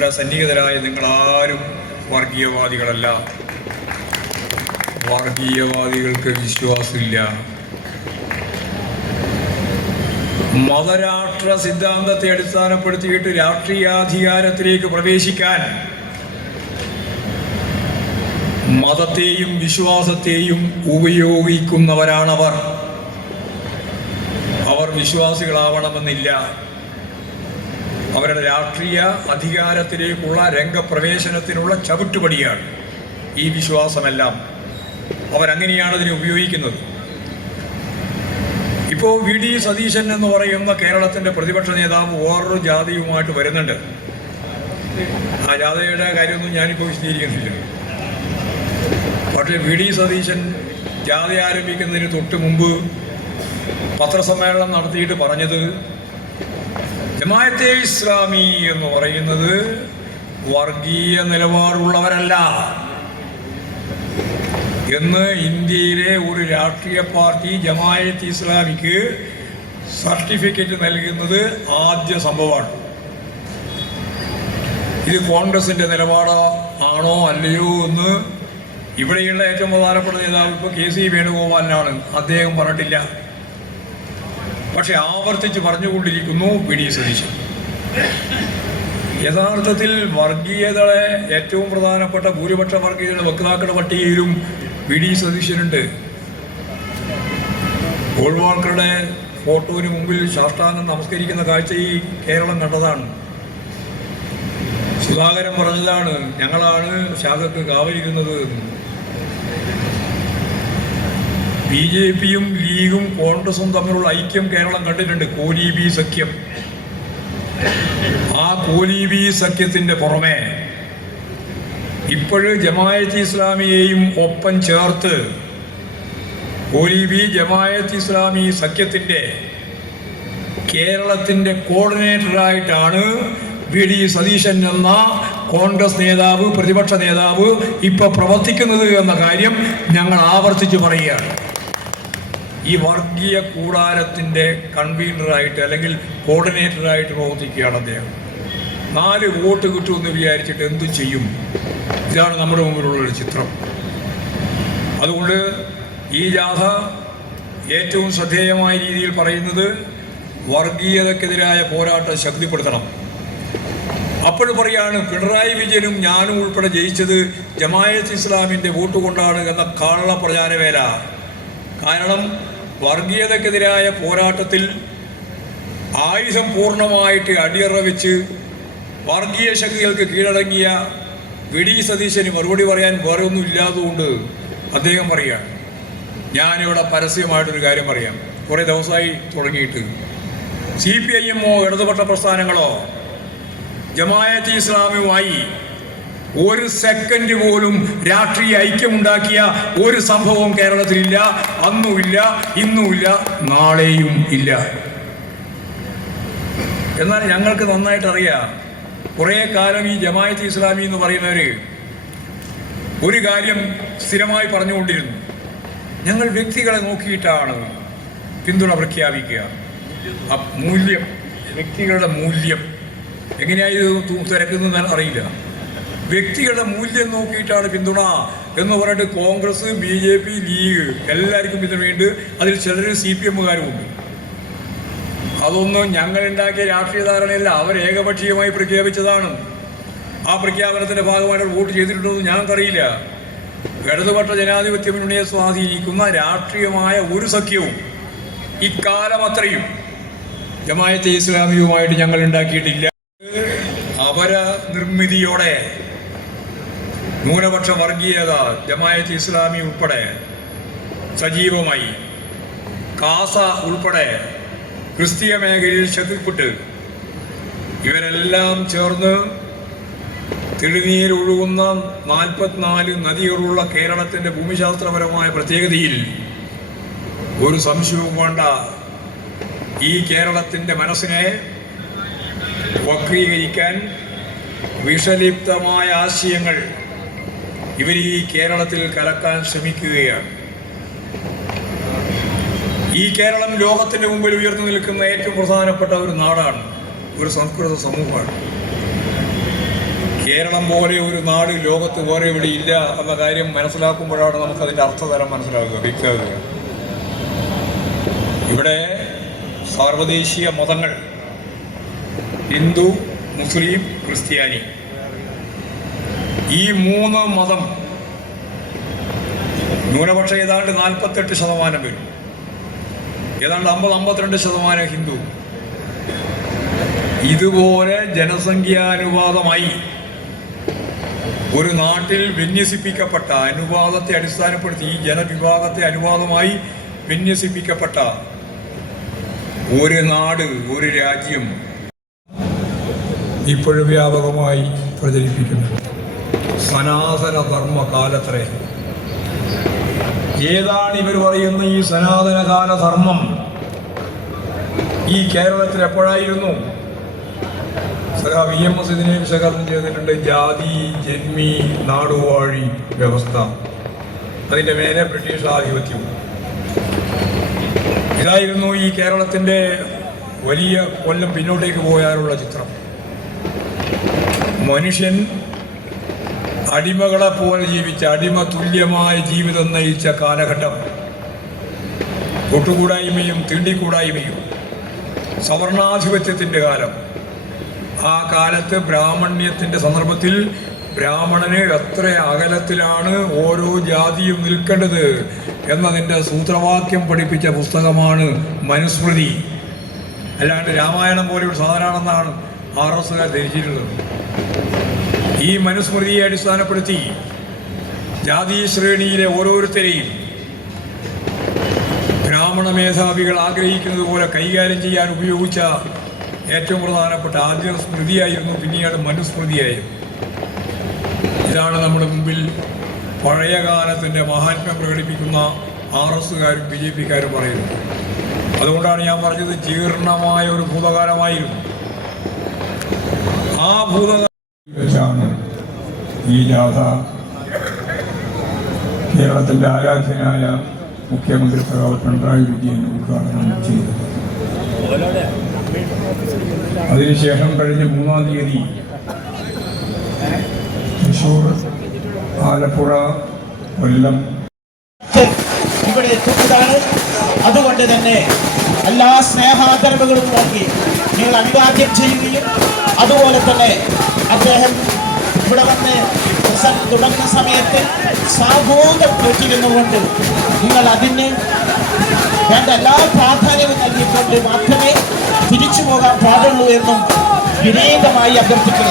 ഇവിടെ സന്നിഹിതരായ നിങ്ങളാരും വർഗീയവാദികളല്ല. വർഗീയവാദികൾക്ക് വിശ്വാസമില്ല. മതരാഷ്ട്ര സിദ്ധാന്തത്തെ അടിസ്ഥാനപ്പെടുത്തിയിട്ട് രാഷ്ട്രീയാധികാരത്തിലേക്ക് പ്രവേശിക്കാൻ മതത്തെയും വിശ്വാസത്തെയും ഉപയോഗിക്കുന്നവരാണവർ. അവർ വിശ്വാസികളാവണമെന്നില്ല. അവരുടെ രാഷ്ട്രീയ അധികാരത്തിലേക്കുള്ള രംഗപ്രവേശനത്തിനുള്ള ചവിട്ടുപടിയാണ് ഈ വിശ്വാസമെല്ലാം. അവരങ്ങനെയാണ് അതിനെ ഉപയോഗിക്കുന്നത്. ഇപ്പോൾ വി ഡി സതീശൻ എന്ന് പറയുന്ന കേരളത്തിൻ്റെ പ്രതിപക്ഷ നേതാവ് വേറൊരു ജാഥയുമായിട്ട് വരുന്നുണ്ട്. ആ ജാഥയുടെ കാര്യമൊന്നും ഞാനിപ്പോൾ വിശദീകരിക്കുന്നില്ല. പക്ഷേ വി ഡി സതീശൻ ജാഥ ആരംഭിക്കുന്നതിന് തൊട്ട് മുമ്പ് പത്രസമ്മേളനം നടത്തിയിട്ട് പറഞ്ഞത് ജമാഅത്തെ ഇസ്ലാമി എന്ന് പറയുന്നത് വർഗീയ നിലപാടുള്ളവരല്ല എന്ന് ഇന്ത്യയിലെ ഒരു രാഷ്ട്രീയ പാർട്ടി ജമാഅത്തെ ഇസ്ലാമിക്ക് സർട്ടിഫിക്കറ്റ് നൽകുന്നത് ആദ്യ സംഭവമാണ്. ഇത് കോൺഗ്രസിൻ്റെ നിലപാട് ആണോ അല്ലയോ എന്ന് ഇവിടെയുള്ള ഏറ്റവും പ്രധാനപ്പെട്ട നേതാവ് ഇപ്പോൾ കെ സി വേണുഗോപാലിനാണ്. അദ്ദേഹം പറഞ്ഞിട്ടില്ല. പക്ഷെ ആവർത്തിച്ച് പറഞ്ഞുകൊണ്ടിരിക്കുന്നു വി ഡി സതീശൻ. യഥാർത്ഥത്തിൽ വർഗീയതകളെ ഏറ്റവും പ്രധാനപ്പെട്ട ഭൂരിപക്ഷ വർഗീയതയുടെ വക്താക്കളുടെ പട്ടികയിലും വി ഡി സതീശനുണ്ട്. ഗോൾവാൾക്കറുടെ ഫോട്ടോന് മുമ്പിൽ സാഷ്ടാംഗം നമസ്കരിക്കുന്ന കാഴ്ച ഈ കേരളം കണ്ടതാണ്. സുധാകരൻ പറഞ്ഞതാണ് ഞങ്ങളാണ് ശാഖക്ക് കാവലിരുന്നത്. ബി ജെ പിയും ലീഗും കോൺഗ്രസും തമ്മിലുള്ള ഐക്യം കേരളം കണ്ടിട്ടുണ്ട്. കോലീബി സഖ്യം. ആ കോലീബി സഖ്യത്തിൻ്റെ പുറമെ ഇപ്പോഴും ജമാഅത്തെ ഇസ്ലാമിയെയും ഒപ്പം ചേർത്ത് കോലീബി ജമാഅത്തെ ഇസ്ലാമി സഖ്യത്തിൻ്റെ കേരളത്തിൻ്റെ കോർഡിനേറ്ററായിട്ടാണ് വി ഡി സതീശൻ എന്ന കോൺഗ്രസ് നേതാവ്, പ്രതിപക്ഷ നേതാവ് ഇപ്പോൾ പ്രവർത്തിക്കുന്നത് എന്ന കാര്യം ഞങ്ങൾ ആവർത്തിച്ച് പറയുകയാണ്. ഈ വർഗീയ കൂടാരത്തിൻ്റെ കൺവീനറായിട്ട് അല്ലെങ്കിൽ കോർഡിനേറ്ററായിട്ട് പ്രവർത്തിക്കുകയാണ് അദ്ദേഹം. 4 വോട്ട് കിട്ടുമെന്ന് വിചാരിച്ചിട്ട് എന്തു ചെയ്യും? ഇതാണ് നമ്മുടെ മുമ്പിലുള്ളൊരു ചിത്രം. അതുകൊണ്ട് ഈ ജാഥ ഏറ്റവും ശ്രദ്ധേയമായ രീതിയിൽ പറയുന്നത് വർഗീയതക്കെതിരായ പോരാട്ടം ശക്തിപ്പെടുത്തണം. അപ്പോൾ പറയാണ് പിണറായി വിജയനും ഞാനും ഉൾപ്പെടെ ജയിച്ചത് ജമാഅത്തെ ഇസ്ലാമിൻ്റെ വോട്ട് കൊണ്ടാണ് എന്ന കള്ള പ്രചാരവേല. കാരണം വർഗീയതക്കെതിരായ പോരാട്ടത്തിൽ ആയുധം പൂർണ്ണമായിട്ട് അടിയറ വെച്ച് വർഗീയ ശക്തികൾക്ക് കീഴടങ്ങിയ വി ഡി സതീശന് മറുപടി പറയാൻ വേറെ ഒന്നും ഇല്ലാത്തതുകൊണ്ട് അദ്ദേഹം പറയുകയാണ്. ഞാനിവിടെ പരസ്യമായിട്ടൊരു കാര്യം പറയാം. കുറേ ദിവസമായി തുടങ്ങിയിട്ട് CPIM ഇടതുപക്ഷ പ്രസ്ഥാനങ്ങളോ ജമാഅത്തെ ഇസ്ലാമിയുമായി ഒരു സെക്കൻഡ് പോലും രാഷ്ട്രീയ ഐക്യമുണ്ടാക്കിയ ഒരു സംഭവം കേരളത്തിലില്ല. അന്നുമില്ല, ഇന്നുമില്ല, നാളെയും ഇല്ല. എന്നാൽ ഞങ്ങൾക്ക് നന്നായിട്ട് അറിയാം, കുറേ കാലം ഈ ജമാഅത്തെ ഇസ്ലാമി എന്ന് പറയുന്നവർ ഒരു കാര്യം സ്ഥിരമായി പറഞ്ഞുകൊണ്ടിരുന്നു. ഞങ്ങൾ വ്യക്തികളെ നോക്കിയിട്ടാണ് പിന്തുണ പ്രഖ്യാപിക്കുക. മൂല്യം, വ്യക്തികളുടെ മൂല്യം എങ്ങനെയായത് തിരക്കുന്നതെന്ന് അറിയില്ല. വ്യക്തികളുടെ മൂല്യം നോക്കിയിട്ടാണ് പിന്തുണ എന്ന് പറഞ്ഞിട്ട് കോൺഗ്രസ്, BJP, ലീഗ് എല്ലാവർക്കും പിന്തുണയുണ്ട്. അതിൽ ചിലർ CPMകാരുമുണ്ട്. അതൊന്നും ഞങ്ങളുണ്ടാക്കിയ രാഷ്ട്രീയ ധാരണയല്ല, അവർ ഏകപക്ഷീയമായി പ്രഖ്യാപിച്ചതാണ്. ആ പ്രഖ്യാപനത്തിൻ്റെ ഭാഗമായിട്ട് വോട്ട് ചെയ്തിട്ടുണ്ടോ എന്ന് ഞങ്ങൾക്കറിയില്ല. ഇടതുപക്ഷ ജനാധിപത്യ മുന്നണിയെ സ്വാധീനിക്കുന്ന രാഷ്ട്രീയമായ ഒരു സഖ്യവും ഇക്കാലം അത്രയും ജമാഅത്തെ ഇസ്ലാമിയുമായിട്ട് ഞങ്ങൾ ഉണ്ടാക്കിയിട്ടില്ല. അപര നിർമ്മിതിയോടെ ന്യൂനപക്ഷ വർഗീയത ജമാഅത്തെ ഇസ്ലാമി ഉൾപ്പെടെ സജീവമായി, കാസ ഉൾപ്പെടെ ക്രിസ്തീയ മേഖലയിൽ ശക്തിപ്പെട്ട് ഇവരെല്ലാം ചേർന്ന് തെളിനീരൊഴുകുന്ന 44 നദികളുള്ള കേരളത്തിൻ്റെ ഭൂമിശാസ്ത്രപരമായ പ്രത്യേകതയിൽ ഒരു സംശയവും വേണ്ട. ഈ കേരളത്തിൻ്റെ മനസ്സിനെ വക്രീകരിക്കാൻ വിഷലിപ്തമായ ആശയങ്ങൾ ഇവർ ഈ കേരളത്തിൽ കലക്കാൻ ശ്രമിക്കുകയാണ്. ഈ കേരളം ലോകത്തിൻ്റെ മുമ്പിൽ ഉയർന്നു നിൽക്കുന്ന ഏറ്റവും പ്രധാനപ്പെട്ട ഒരു നാടാണ്, ഒരു സംസ്കൃത സമൂഹമാണ്. കേരളം പോലെ ഒരു നാട് ലോകത്ത് വേറെ ഇവിടെ ഇല്ല എന്ന കാര്യം മനസ്സിലാക്കുമ്പോഴാണ് നമുക്കതിൻ്റെ അർത്ഥതലം മനസ്സിലാകുക, വ്യക്തമാകുക. ഇവിടെ സാർവദേശീയ മതങ്ങൾ ഹിന്ദു, മുസ്ലിം, ക്രിസ്ത്യാനി, ഈ 3 മതം ന്യൂനപക്ഷം ഏതാണ്ട് 48% വരും. ഏതാണ്ട് 50-52% ഹിന്ദു. ഇതുപോലെ ജനസംഖ്യാനുപാതമായി ഒരു നാട്ടിൽ വിന്യസിപ്പിക്കപ്പെട്ട അനുപാതത്തെ അടിസ്ഥാനപ്പെടുത്തി ഈ ജനവിഭാഗത്തെ അനുപാതമായി വിന്യസിപ്പിക്കപ്പെട്ട ഒരു നാട്, ഒരു രാജ്യം ഇപ്പോഴും വ്യാപകമായി പ്രചരിപ്പിക്കുന്നു. സനാതന ധർമ്മകാലത്രേ. ഏതാണ് ഇവർ പറയുന്ന ഈ സനാതനകാല ധർമ്മം? ഈ കേരളത്തിൽ എപ്പോഴായിരുന്നു? VMS ഇതിനെ വിശകലനം ചെയ്തിട്ടുണ്ട്. ജാതി, ജന്മി, നാടുവാഴി വ്യവസ്ഥ, അതിൻ്റെ മേലെ ബ്രിട്ടീഷ് ആധിപത്യവും. ഇതായിരുന്നു ഈ കേരളത്തിൻ്റെ വലിയ കൊല്ലം പിന്നോട്ടേക്ക് പോയാലുള്ള ചിത്രം. മനുഷ്യൻ അടിമകളെ പോലെ ജീവിച്ച, അടിമ തുല്യമായ ജീവിതം നയിച്ച കാലഘട്ടം. തൊട്ടുകൂടായ്മയും തീണ്ടിക്കൂടായ്മയും സവർണാധിപത്യത്തിൻ്റെ കാലം. ആ കാലത്ത് ബ്രാഹ്മണ്യത്തിൻ്റെ സന്ദർഭത്തിൽ ബ്രാഹ്മണന് എത്ര അകലത്തിലാണ് ഓരോ ജാതിയും നിൽക്കേണ്ടത് എന്നതിൻ്റെ സൂത്രവാക്യം പഠിപ്പിച്ച പുസ്തകമാണ് മനുസ്മൃതി. അല്ലാണ്ട് രാമായണം പോലെ ഒരു സാധനമാണെന്നാണ് RSകാർ ധരിച്ചിട്ടുള്ളത്. ഈ മനുസ്മൃതിയെ അടിസ്ഥാനപ്പെടുത്തി ജാതി ശ്രേണിയിലെ ഓരോരുത്തരെയും ബ്രാഹ്മണ മേധാവികൾ ആഗ്രഹിക്കുന്നത് പോലെ കൈകാര്യം ചെയ്യാൻ ഉപയോഗിച്ച ഏറ്റവും പ്രധാനപ്പെട്ട ആദ്യ സ്മൃതിയായിരുന്നു, പിന്നീട് മനുസ്മൃതിയായിരുന്നു. ഇതാണ് നമ്മുടെ മുമ്പിൽ പഴയ കാലത്തിൻ്റെ മഹാത്മ്യം പ്രകടിപ്പിക്കുന്ന RSകാരും BJPക്കാരും പറയുന്നത്. അതുകൊണ്ടാണ് ഞാൻ പറഞ്ഞത് ജീർണമായ ഒരു ഭൂതകാലമായിരുന്നു. ആ ഭൂതകാലം ഈ ജാഥ കേരളത്തിൻ്റെ ആരാധ്യനായ മുഖ്യമന്ത്രി പിണറായി വിജയൻ ഉദ്ഘാടനം ചെയ്തത്. അതിനുശേഷം കഴിഞ്ഞ 3-ാം തീയതി തൃശ്ശൂർ, ആലപ്പുഴ, കൊല്ലം ഇവിടെ എത്തുന്നതാണ്. അതുകൊണ്ട് തന്നെ എല്ലാ സ്നേഹാദരവുകളും നോക്കി നിങ്ങൾ അഭിവാദ്യം ചെയ്യുകയും അതുപോലെ തന്നെ അദ്ദേഹം ഇവിടെ വന്ന് തുടങ്ങുന്ന സമയത്ത് സാഹോദര്യം വെച്ചിരുന്നുകൊണ്ട് നിങ്ങൾ അതിന് വേണ്ട എല്ലാ പ്രാധാന്യവും നൽകിക്കൊണ്ട് മാത്രമേ തിരിച്ചു പോകാൻ പാടുള്ളൂ എന്നും വിനീതമായി അഭ്യർത്ഥിക്കുക.